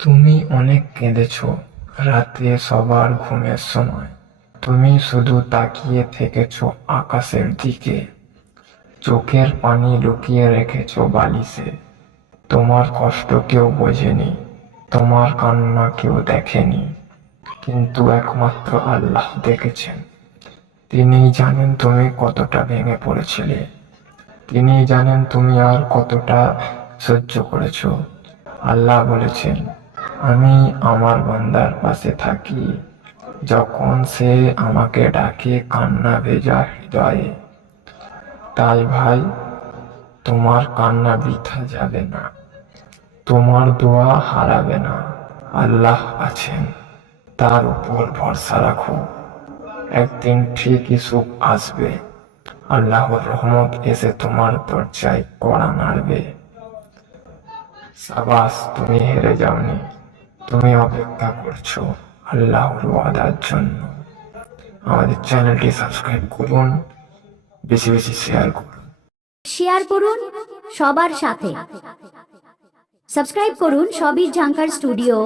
তুমি অনেক কেঁদেছো রাতে সবার ঘুমের সময়। তুমি শুধু তাকিয়ে থেকেছো আকাশের দিকে, চোখের পানি লুকিয়ে রেখেছো বালিশে। তোমার কষ্ট কেউ বোঝেনি, তোমার কান্না কেউ দেখেনি, কিন্তু একমাত্র আল্লাহ দেখেছেন। তিনি জানেন তুমি কতটা ভেঙে পড়েছিলে, তিনি জানেন তুমি আর কতটা সহ্য করেছো। আল্লাহ বলেছেন, আমি আমার বান্দার পাশে থাকি যখন সে আমাকে ডাকে কান্না ভেজা হৃদয়ে। তাই ভাই, তোমার কান্না বৃথা যাবে না, তোমার দোয়া হারাবে না। আল্লাহ আছেন, তার উপর ভরসা রাখো। একদিন ঠিকই সুখ আসবে, আল্লাহর রহমত এসে তোমার দরজায় কড়া নাড়বে। সাবাস, তুমি হেরে যাওনি, তুমি অপেক্ষা করছো আল্লাহর ওয়াদার জন্য। আমাদের চ্যানেলটি সাবস্ক্রাইব করুন, বেশি বেশি শেয়ার করুন। শেয়ার করুন সবার সাথে। সাবস্ক্রাইব করুন সবির ঝাঙ্কার স্টুডিও।